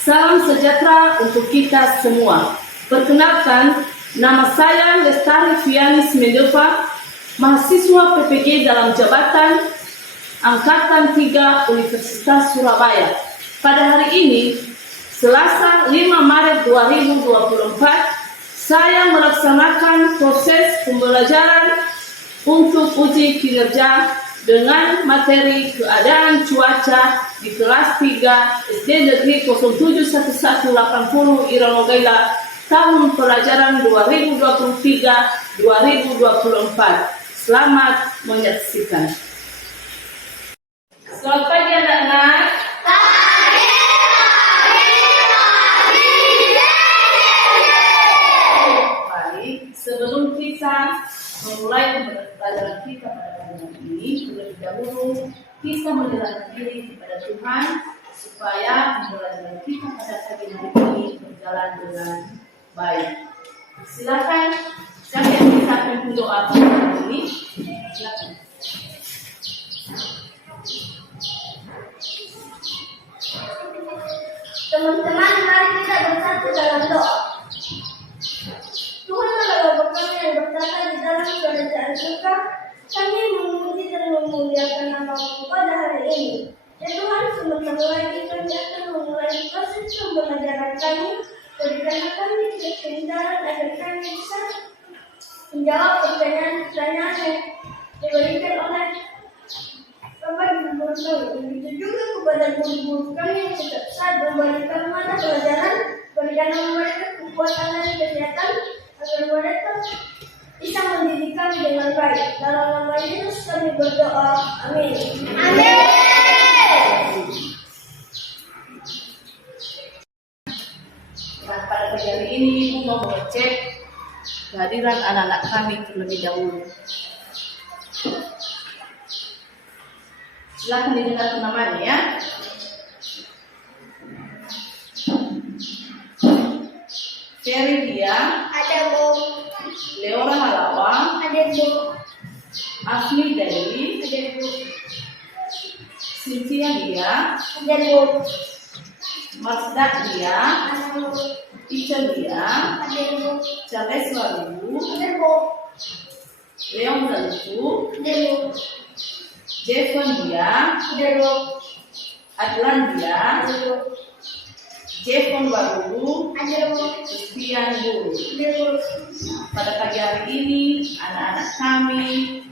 Salam sejahtera untuk kita semua. Perkenalkan, nama saya Lestari Fianis Mendova, mahasiswa PPG dalam jabatan Angkatan 3 Universitas Surabaya. Pada hari ini, Selasa 5 Maret 2024, saya melaksanakan proses pembelajaran untuk uji kinerja dengan materi keadaan cuaca di kelas 3 SD Negeri 071180 Iranogaila tahun pelajaran 2023-2024. Selamat menyaksikan. Selamat pagi anak-anak. Baik, sebelum kita memulai pelajaran kita pada pagi ini, terlebih dahulu kita menyerahkan diri kepada Tuhan supaya pembelajaran kita pada pagi hari ini berjalan dengan baik. Silakan siapa yang bisa memimpin doa pada hari ini? Silakan. Teman-teman, mari kita bersatu dalam doa. Tuhan adalah Bapa kami yang bertata di dalam kerajaan surga. Kami memuji dan memuliakan nama-Mu pada hari ini. Ya Tuhan, sebentar lagi kami akan memulai proses pembelajaran kami. Berikanlah kami kecintaan agar kami bisa menjawab pertanyaan-pertanyaan yang diberikan oleh Bapak Ibu guru kami. Begitu juga kepada guru-guru kami yang setiap saat memberikan mata pelajaran. Berikanlah mereka kekuatan dan kesehatan agar mereka bisa mendidik kami dengan baik. Dalam nama Yesus kami berdoa. Amin. Amin. Nah, pada pagi hari ini Ibu mau mengecek kehadiran anak-anak kami terlebih dahulu. Silakan didengar namanya ya. Ferry Dia, Ada Bu. Leora Halawa, Ada Bu. Afni Daily, Ada Bu. Cynthia Dia, Ada Bu. Marsda Dia, Ada Bu. Ica Dia, Ada Bu. Charles Walu, Ada Bu. Leon Zaluku, Ada Bu. Jevon Dia, Ada Bu. Adlan Dia, Ada Bu. Jevon Walu, Ada Bu. Christian Guru. Ada Bu. Pada pagi hari ini, anak-anak kami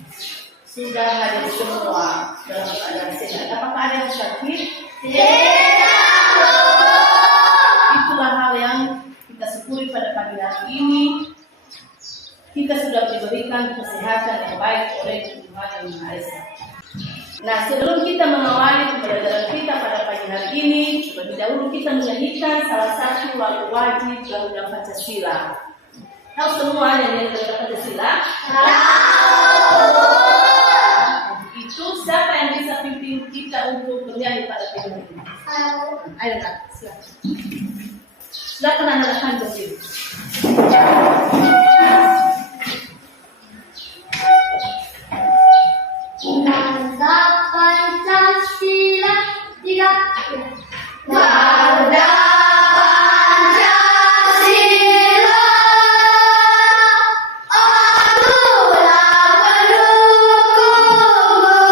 sudah hadir semua dalam keadaan sehat. Apakah ada yang sakit? Itulah hal yang kita syukuri pada pagi hari ini. Kita sudah diberikan kesehatan yang baik oleh Tuhan Yang Maha Esa. Nah, sebelum kita mengawali pembelajaran kita pada pagi hari ini, terlebih dahulu kita menyanyikan salah satu lagu wajib Garuda Pancasila. Tahu semua yang Garuda Pancasila? Itu siapa yang bisa pimpin kita untuk bernyanyi pada pagi hari ini? Ayo, Nak, silakan. Silakan anak-anak berdiri. Garuda Pancasila, tiga. Garuda Pancasila, akulah pendukungmu.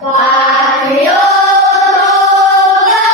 Patriot proklamasi,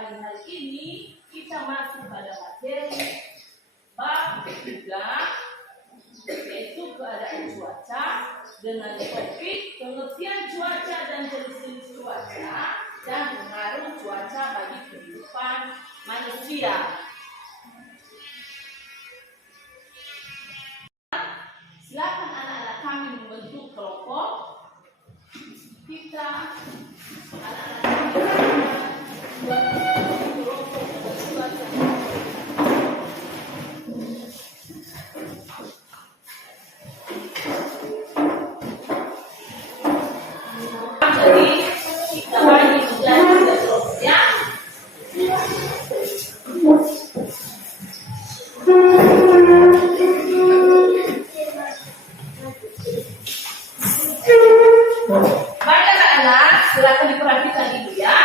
pagi hari ini kita masuk pada materi bab 3, yaitu keadaan cuaca dengan topik pengertian cuaca dan jenis-jenis cuaca dan pengaruh cuaca bagi kehidupan manusia. Silakan anak-anak kami membentuk kelompok. Kita anak-anak kami buat kelompok cuaca. Jadi kita bagi menjadi kelompok ya. Baik anak-anak, silakan diperhatikan ibu ya.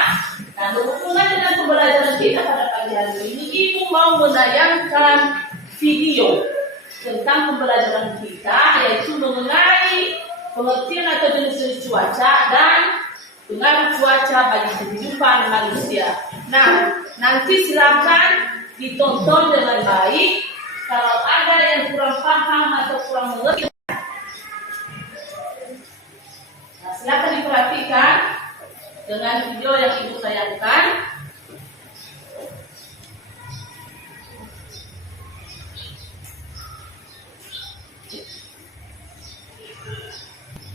Nah, berhubungan dengan pembelajaran kita pada pagi hari ini, ibu mau menayangkan video tentang pembelajaran kita, yaitu mengenai pengertian atau jenis-jenis cuaca dan pengaruh cuaca bagi kehidupan manusia. Nah, nanti silakan ditonton dengan baik. Kalau ada yang kurang paham atau kurang mengerti, nah, silakan diperhatikan dengan video yang ibu tayangkan.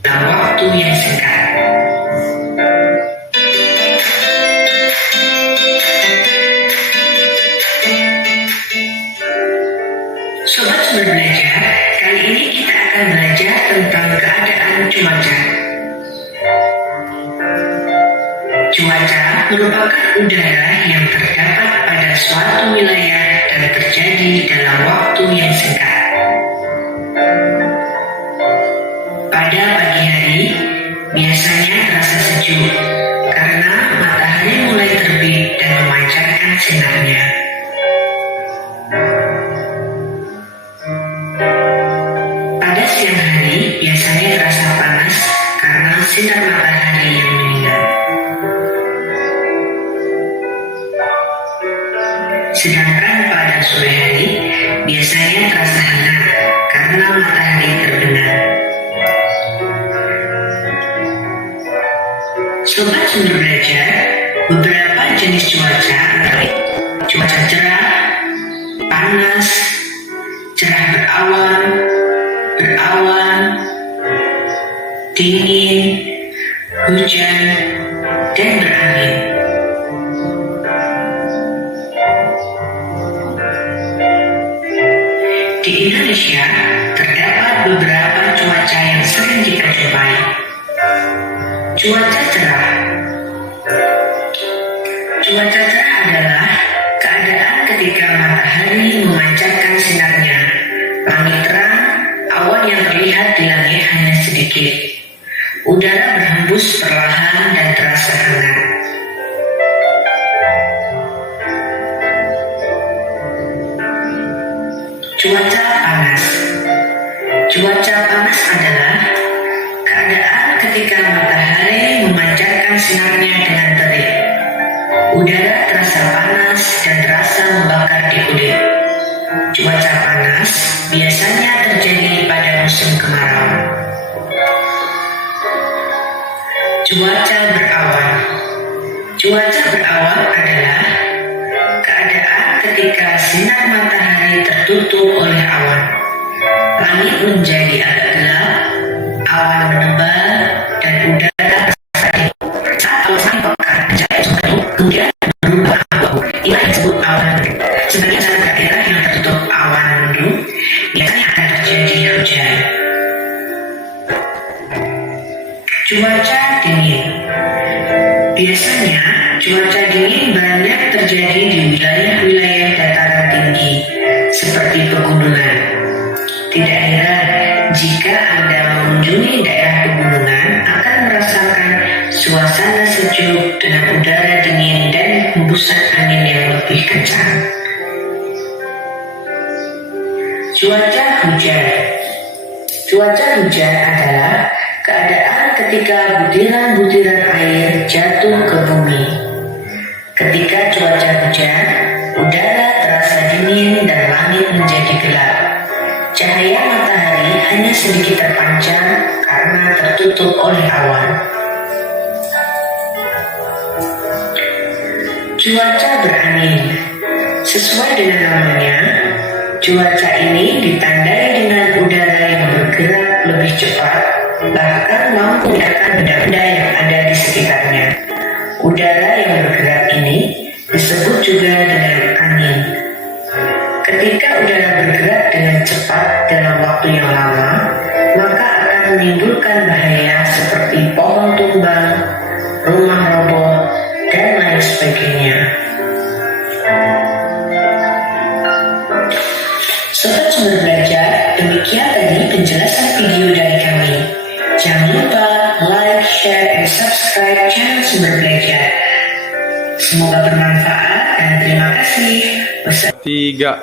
Dalam waktu yang singkat. Sobat Sumber Belajar, kali ini kita akan belajar tentang keadaan cuaca. Cuaca merupakan udara yang terdapat pada suatu wilayah dan terjadi dalam waktu yang singkat. Pada pagi hari, biasanya terasa sejuk karena matahari mulai terbit dan memancarkan sinarnya. Pada siang hari, biasanya terasa panas karena sinar matahari yang menyengat. Sedangkan pada sore hari, biasanya terasa hangat karena matahari terbenam. Sobat Sumber Belajar, beberapa jenis cuaca adalah cuaca cerah, panas, cerah berawan, dingin, hujan, dan berangin. Di Indonesia, terdapat beberapa cuaca yang sering kita jumpai. Cuaca cerah. Cuaca cerah adalah keadaan ketika matahari memancarkan sinarnya, langit terang, awan yang terlihat di langit hanya sedikit. Udara berhembus perlahan dan terasa hangat. Cuaca panas. Cuaca panas adalah keadaan ketika matahari memancarkan sinarnya dengan terik. Udara terasa panas dan terasa membakar di kulit. Cuaca panas biasanya terjadi pada musim kemarau. Cuaca berawan. Cuaca berawan adalah keadaan ketika sinar matahari tertutup oleh awan. Langit menjadi agak gelap, awan menebal, dan udara terasa dingin. Saat awan saling pekat mencapai suatu, kemudian berubah abu-abu. Inilah yang disebut awan mendung. Sebagian besar daerah yang tertutup awan mendung biasanya akan terjadi hujan. Cuaca dingin. Biasanya cuaca dingin banyak terjadi di wilayah-wilayah dataran tinggi seperti pegunungan. Tidak heran jika Anda mengunjungi daerah pegunungan akan merasakan suasana sejuk dengan udara dingin dan hembusan angin yang lebih kencang. Cuaca hujan. Cuaca hujan adalah keadaan ketika butiran-butiran air jatuh ke bumi. Ketika cuaca fajar, udara terasa dingin dan langit menjadi gelap. Cahaya matahari hanya sedikit terpancar karena tertutup oleh awan. Cuaca berangin. Sesuai dengan namanya, cuaca ini ditandai dengan udara yang bergerak lebih cepat, bahkan mampu menggerakkan benda-benda yang ada di sekitarnya. Udara yang bergerak ini disebut juga dengan angin. Ketika udara bergerak dengan cepat dalam waktu yang lama, maka akan menimbulkan bahaya seperti pohon tumbang, rumah roboh, dan lain sebagainya. Sobat Sumber Belajar, demikian tadi penjelasan video dari kami. Jangan lupa like, share, dan subscribe channel Sumber Belajar. Semoga bermanfaat dan terima kasih. 3.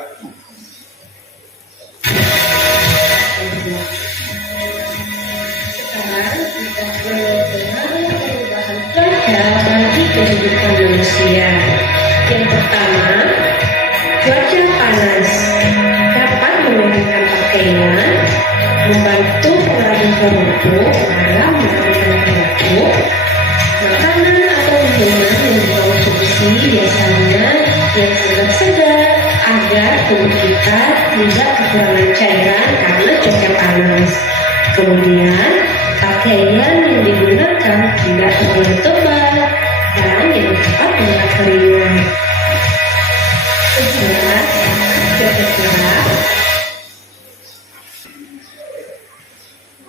Sekarang kita belajar perubahan cuaca bagi kehidupan manusia. Yang pertama, cuaca panas dapat menurunkan pakaian, membantu pengaruh tubuh dalam menurunkan batuk, makanan atau minuman yang dikonsumsi biasanya yang segar-segar agar tubuh kita tidak kekurangan cairan karena cuaca panas. Kemudian, pakaian yang digunakan tidak terlalu tebal dan yang dapat menahan keringat. Kedua, cuaca cerah.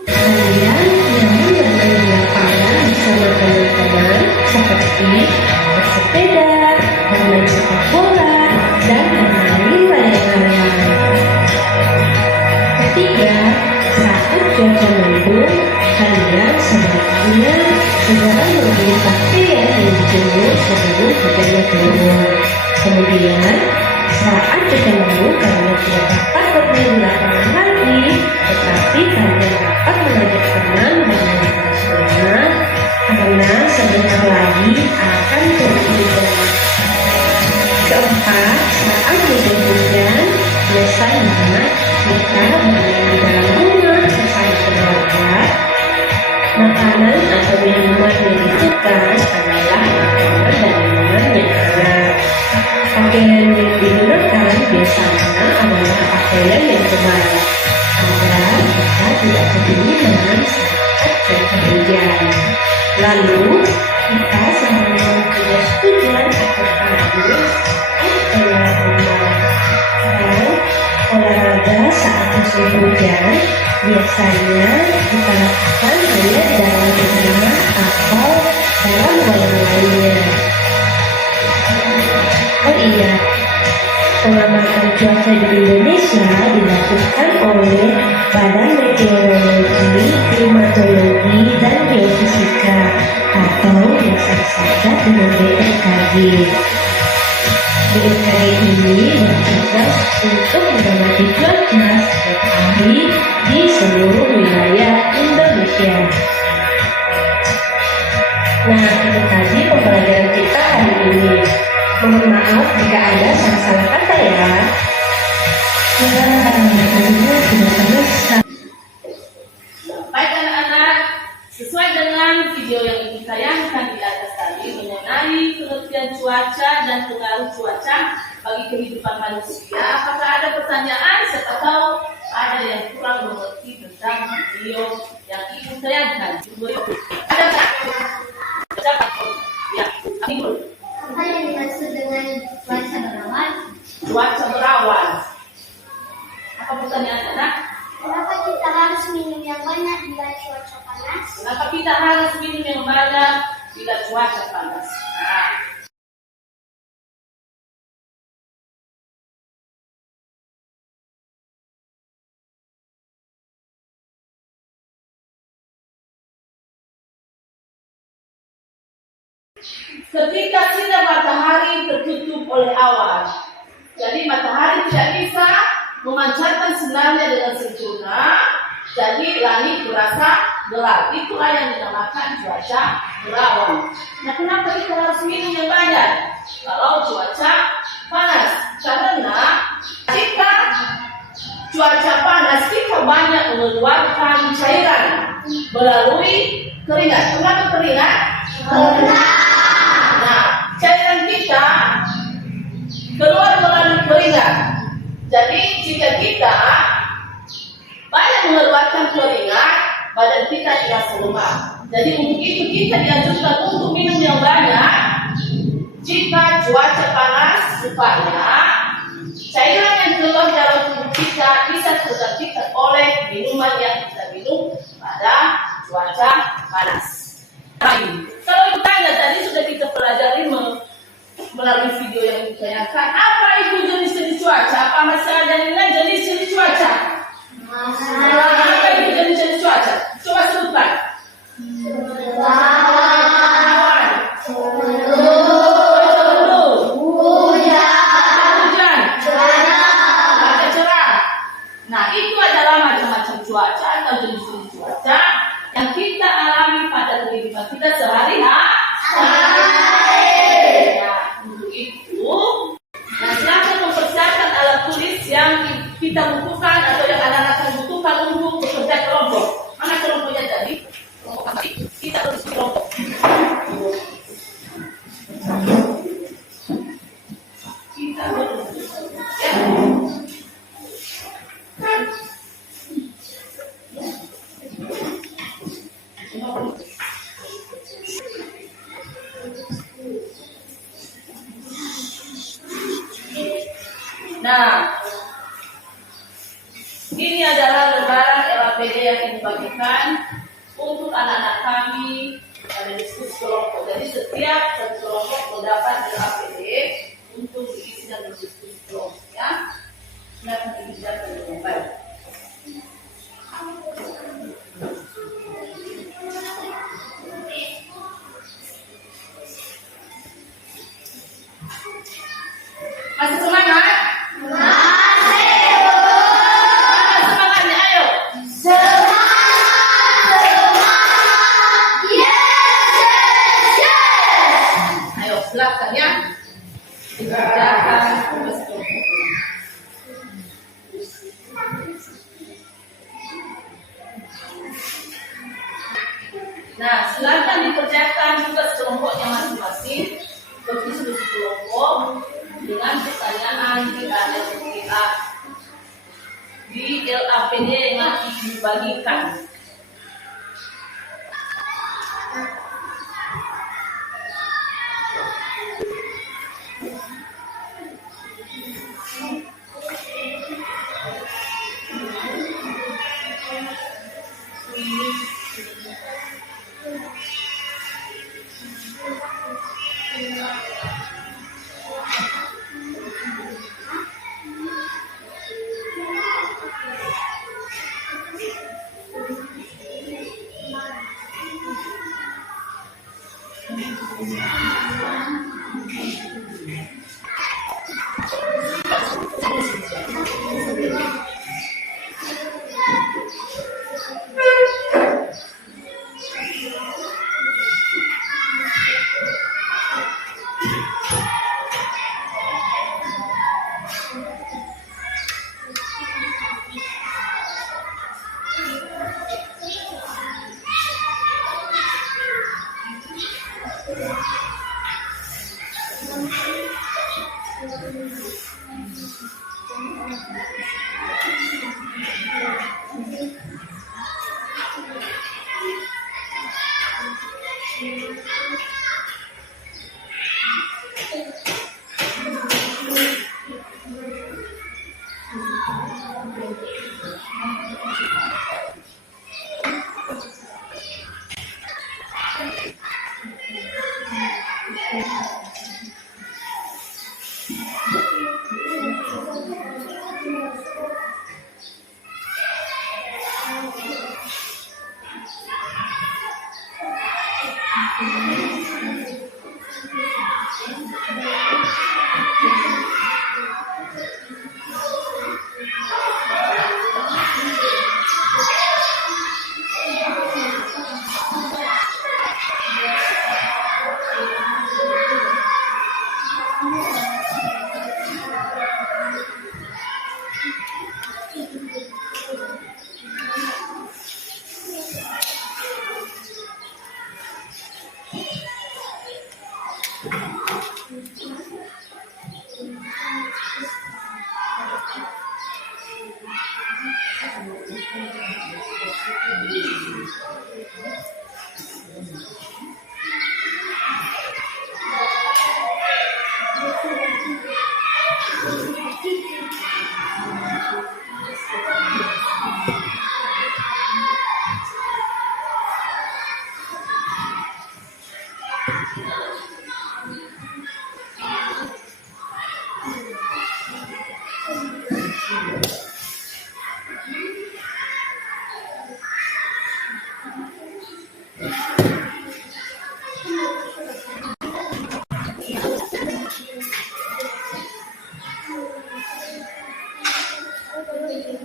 Kalian yang berada di lapangan bersama teman-teman seperti bersepeda, bermain sepak bola, dan bermain layang-layang. Ketiga, saat cuaca mendung, kalian sebaiknya segera membeli pakaian yang dijemur sebelum hujannya turun. Kemudian, saat cuaca mendung, kalian tidak dapat bermain di lapangan lagi, tetapi kalian dapat mengajak teman bermain bersama karena sebentar lagi akan turun hujan. Keempat, saat musim hujan, biasanya kita bermain di dalam rumah bersama keluarga. Makanan atau minuman yang disukai adalah makanan dan minuman yang hangat. Pakaian yang digunakan biasanya adalah pakaian yang tebal agar kita tidak kedinginan saat cuaca hujan. Lalu kita selalu mempunyai hujan atau panas keluar rumah. Dan olahraga saat musim hujan biasanya kita lakukan hanya dalam rumah atau dalam ruangan lainnya. Oh iya, pengamatan cuaca di Indonesia dilakukan oleh Badan Meteorologi, Klimatologi, dan Geofisika atau biasa disingkat dengan BMKG. BMKG ini bertugas untuk mengamati cuaca setiap hari di seluruh wilayah Indonesia. Nah, itu tadi pembelajaran kita hari ini. Mohon maaf jika ada salah-salah kata ya. Baik anak-anak, sesuai dengan video yang ditayangkan di atas tadi mengenai pengertian cuaca dan pengaruh cuaca bagi kehidupan manusia, apakah ada pertanyaan siapa tahu ada yang kurang mengerti tentang video yang ibu tayangkan? Ada tak? Ya, ibu. Apa yang dimaksud dengan cuaca berawan? Cuaca berawan. Apa pertanyaan anak? Kenapa kita harus minum yang banyak bila cuaca panas? Kenapa kita harus minum yang banyak bila cuaca panas? Nah, ketika sinar matahari tertutup oleh awan, jadi matahari tidak bisa memancarkan sinarnya dengan sempurna, jadi langit terasa gelap. Itulah yang dinamakan cuaca berawan. Nah, kenapa kita harus minum yang banyak? Kalau cuaca melalui keringat. Kenapa keringat? Nah, cairan kita keluar melalui keringat. Jadi jika kita banyak mengeluarkan keringat, badan kita terasa lemah. Jadi untuk itu kita dianjurkan untuk minum yang banyak jika cuaca panas, supaya cairan yang keluar dalam tubuh kita bisa tergantikan oleh minuman yang kita minum pada cuaca panas. Kalau ditanya tadi sudah kita pelajari melalui video yang ditayangkan, apa itu jenis-jenis cuaca? Apa masih ada nilai jenis-jenis cuaca? Apa itu jenis-jenis cuaca? Coba sebutkan. Nah, itu adalah macam-macam cuaca atau jenis-jenis cuaca yang kita alami pada kehidupan kita sehari-hari. Nah, untuk itu, silakan mempersiapkan alat tulis yang kita butuhkan atau yang anak-anak akan butuhkan untuk bekerja kelompok. Mana kelompoknya tadi? Kelompok apa? Kita tulis di kelompok. Kita tulis. Ya. Nah, ini adalah lembaran LAPD yang dibagikan untuk anak-anak kami pada diskusi kelompok. Jadi setiap satu kelompok mendapat LAPD untuk diisi dan berdiskusi kelompok, ya. Silakan dikerjakan dengan baik. Masih semangat? Silakan ya, dikerjakan tugas kelompok. Nah, silakan dikerjakan tugas kelompoknya masing-masing, berdiskusi kelompok dengan pertanyaan di LPA di LAPD yang nanti dibagikan.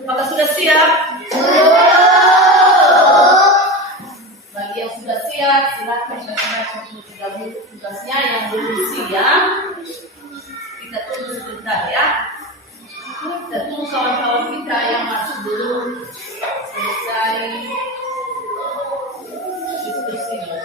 Apakah sudah siap? Bagi yang sudah siap, silakan masing-masing untuk bergabung tugasnya. Yang belum siap, kita tunggu sebentar ya. Kita tunggu kawan-kawan kita yang masih belum selesai diskusinya.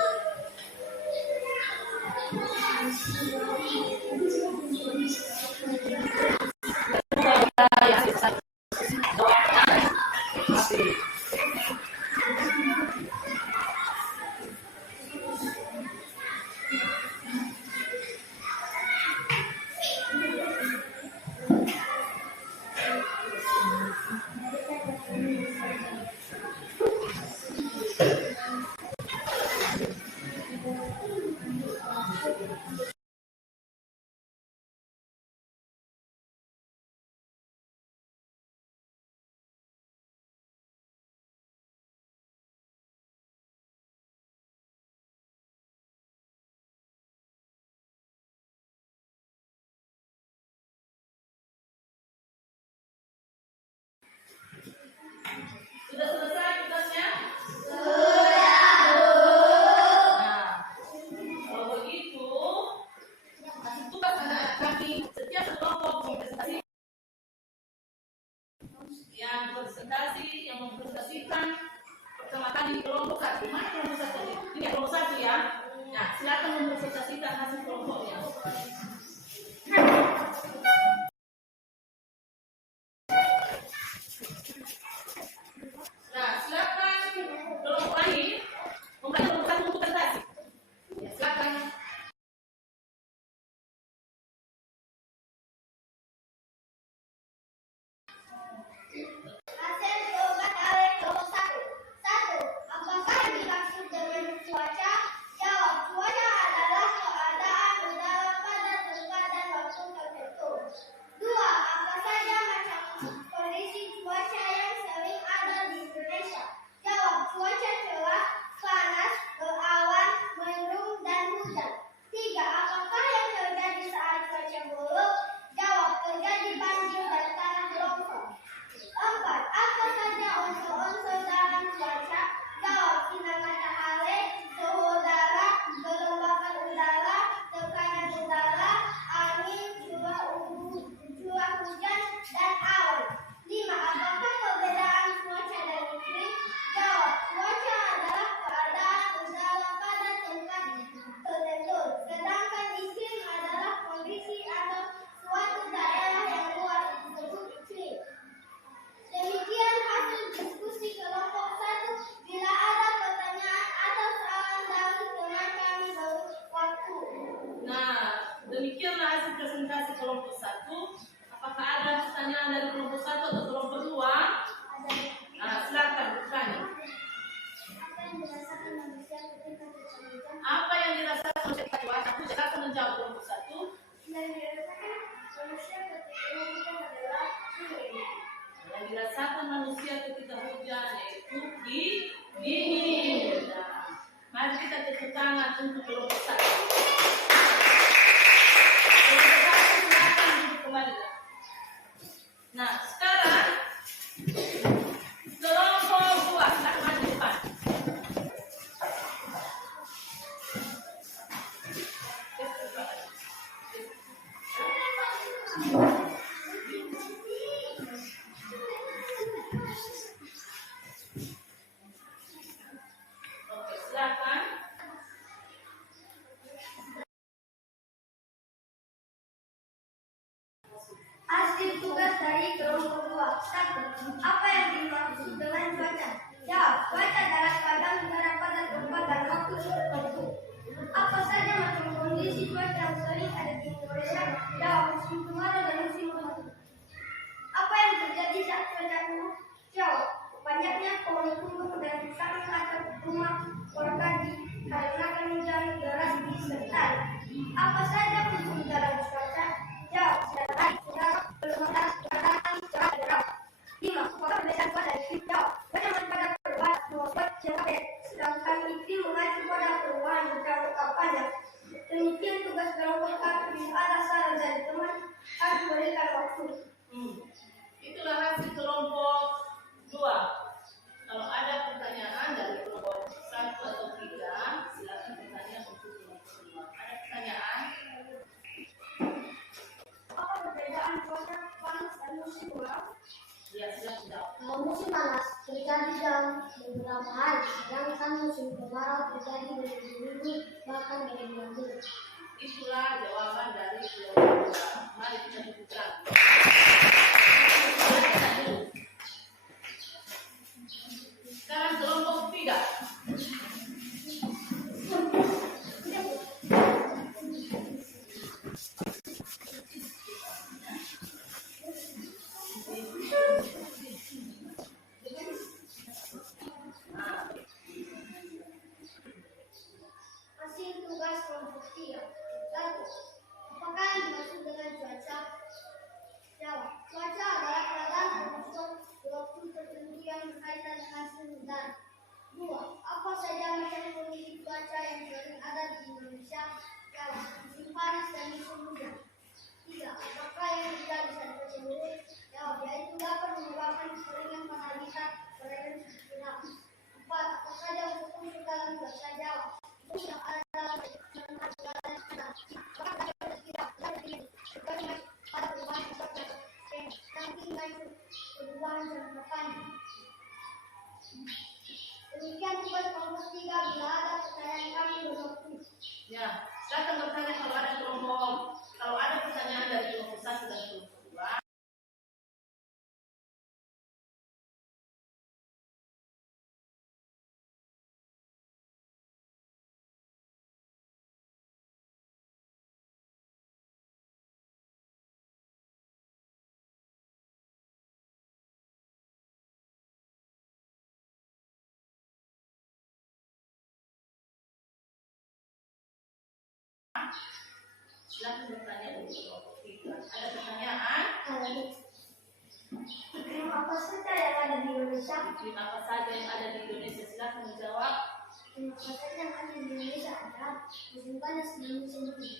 Sudah selesai tugasnya? Nah, kalau begitu, kasih tugas anak kami setiap kelompok presentasi yang mempresentasikan pertama kali kelompok satu. Mana kelompok satu? Ini kelompok satu ya. Nah, silakan mempresentasikan hasil kelompoknya. Nah, silakan kelompok lain membaca kelompok satu untuk presentasi. Ya, silakan. Hasil kelompok oleh kelompok satu. Satu, apakah yang dimaksud dengan cuaca? Jawab, cuaca adalah keadaan udara pada tempat dan waktu tertentu. Dua, apa saja macam kondisi cuaca yang sering ada di Indonesia? Jawab, cuaca cerah, panas, berawan, mendung, dan hujan. Tiga, apakah yang terjadi saat cuaca buruk? Jawab, terjadi banjir dan tanah longsor. Empat, apa saja unsur-unsur dalam cuaca? Jawab, sinar matahari, suhu udara, kelembapan udara, tekanan udara, angin, curah hujan, dan awan. Lima, apakah perbedaan cuaca dan iklim? Jawab, cuaca adalah keadaan udara pada tempat tertentu, sedangkan iklim adalah kondisi atau suatu daerah yang luas disebut iklim. Demikian hasil diskusi kelompok satu. Bila ada pertanyaan atau saran dari teman kami waktu. Nah, demikianlah hasil presentasi kelompok satu. Apakah ada pertanyaan dari kelompok satu atau kelompok dua? Nah, silakan bertanya. Apa yang dirasakan manusia ketika Apa yang dirasakan ketika cuaca? Silakan menjawab kelompok satu. yang dirasakan manusia ketika hujan adalah dingin. Yang dirasakan manusia ketika hujan yaitu dingin. Nah, mari kita tepuk tangan untuk kelompok satu. Kelompok satu, silakan duduk kembali. Nah, sekarang kelompok dua, silakan maju depan. Oke, silakan. Hasil tugas dari kelompok 2. 1. Apa yang dimaksud dengan cuaca? Jawab, cuaca adalah keadaan udara pada tempat dan waktu tertentu. Apa saja macam kondisi Kondisi cuaca yang sering ada di Indonesia adalah musim kemarau dan musim hujan. Apa yang terjadi saat cuaca buruk? Jawab. Banyaknya pohon tumbang dan rusak atap rumah warga dikarenakan hujan deras disertai. Apa saja bentuk dalam cuaca? Jawab. Silakan. Bersemangat, cuaca deras. 5. Faktor perbedaan cuaca dan iklim. Jawab. Bagaimana pada perubahan atmosfer jangka pendek, sedangkan iklim mengacu pada perubahan jangka panjang. Demikian tugas kelompok kami. Bila ada saran dari teman, kami berikan waktu. Itulah hasil kelompok 2. Kalau ada pertanyaan dari kelompok 1 atau 3, silakan bertanya untuk kelompok 2. Ada pertanyaan? Apa perbedaan cuaca panas dan musim kemarau? Ya, silakan jawab. Kalau musim panas terjadi dalam beberapa hari, sedangkan musim kemarau terjadi berminggu bahkan berbulan-bulan. Itulah jawaban dari kelompok 2. Mari kita bukukan. Sekarang kelompok 3. Hasil tugas kelompok 3. 1. Apakah yang dimaksud dengan cuaca? Jawab. Cuaca adalah keadaan atmosfer di waktu tertentu yang berkaitan dengan suhu udara. 2. Apa saja macam kondisi cuaca yang sering ada di Indonesia? Jawab. Musim panas dan musim hujan. 3. Apakah yang tidak bisa dipercayai? Jawab. Yaitu dapat menyebabkan kekeringan pada habitat perairan sekitar. 4. Apa saja untuk dalam cuaca? Jawab. Yang ada dalam perubahan jangka panjang. Demikian tugas kelompok 3. Bila ada pertanyaan kami berwaktu. Ya, silakan bertanya kalau ada kelompok. Kalau ada pertanyaan dari kelompok 1 dan kelompok 2. Silakan bertanya untuk kelompok 3. Ada pertanyaan? Iklim apa saja yang ada di Indonesia? Iklim apa saja yang ada di Indonesia? Silakan menjawab. Iklim apa saja yang ada di Indonesia adalah musim panas dan musim hujan.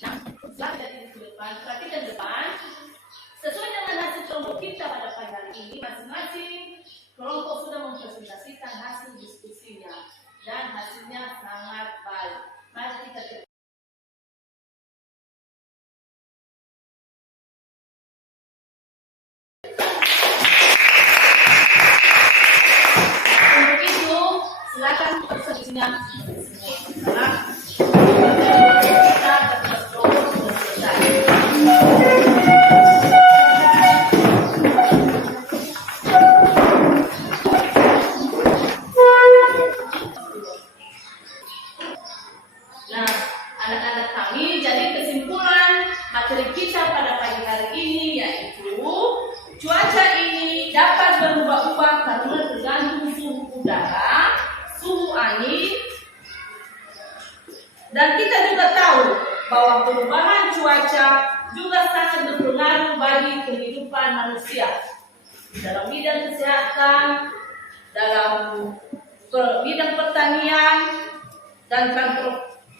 Nah, silakan dari ke depan. Perhatikan depan. Sesuai dengan hasil kelompok kita pada pagi hari ini, masing-masing kelompok sudah mempresentasikan hasil diskusinya dan hasilnya sangat baik. Mari kita untuk itu silakan persepsinya semua. Kita kelas kelompok sudah selesai. Nah, anak-anak kami, jadi kesimpulan materi kita pada pagi hari ini yaitu cuaca ini dapat berubah-ubah karena tergantung suhu udara, suhu angin, dan kita juga tahu bahwa perubahan cuaca juga sangat berpengaruh bagi kehidupan manusia dalam bidang kesehatan, dalam bidang pertanian,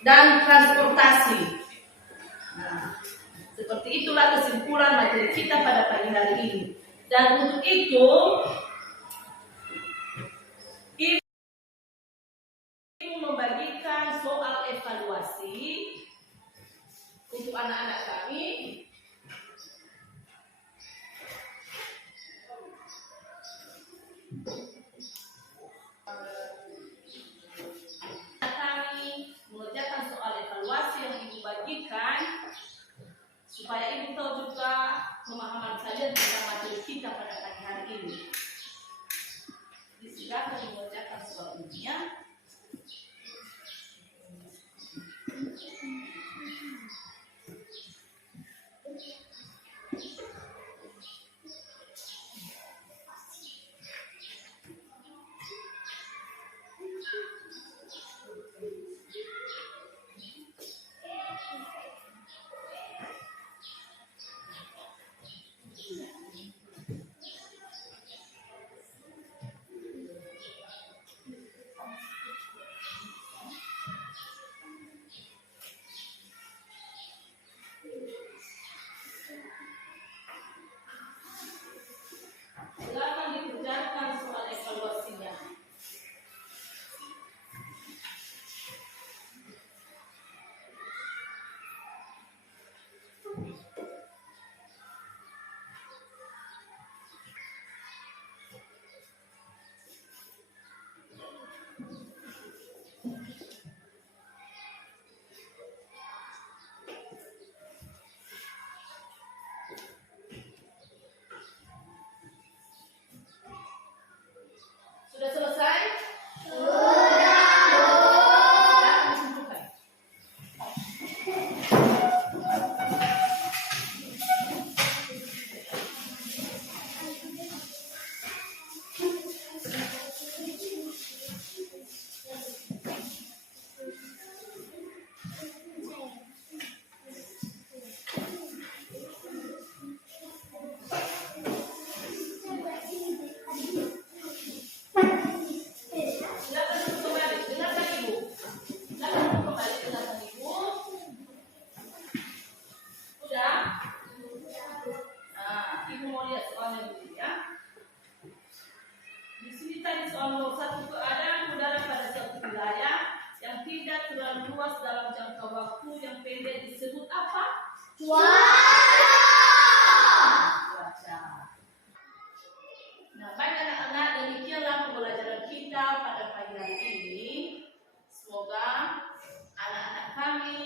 dan transportasi. Nah, seperti itulah kesimpulan materi kita pada pagi hari ini. Dan untuk itu, Ibu membagikan soal evaluasi untuk anak-anak kami. Kami mengerjakan soal evaluasi yang Ibu bagikan supaya Ibu tahu juga yang luas dalam jangka waktu yang pendek disebut apa? Cuaca. Nah, baik anak-anak, demikianlah pembelajaran kita pada pagi hari ini. Semoga anak-anak kami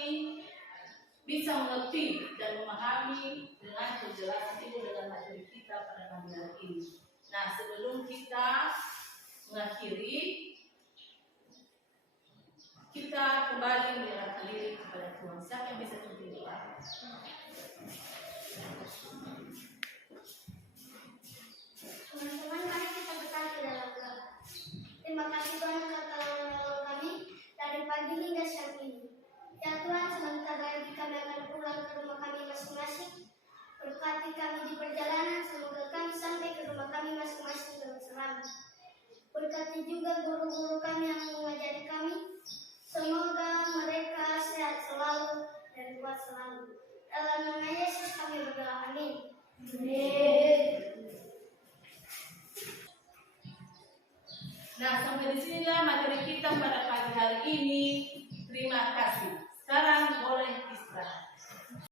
bisa mengerti dan memahami dengan penjelasan ibu dengan materi kita pada pagi hari ini. Nah, sebelum kita mengakhiri, kita kembali menyerahkan diri kepada Tuhan. Siapa yang bisa pimpin doa? Teman-teman, mari kita berkata dalam doa. Terima kasih Tuhan karena telah menolong kami dari pagi hingga siang ini. Ya Tuhan, sebentar lagi kami akan pulang ke rumah kami masing-masing. Berkati kami di perjalanan, semoga kami sampai ke rumah kami masing-masing dengan selamat. Berkati juga guru-guru kami yang mengajari kami. Semoga mereka sehat selalu dan kuat selalu. Dalam nama Yesus kami berdoa, amin. Nah, sampai di sinilah materi kita pada pagi hari ini. Terima kasih. Sekarang boleh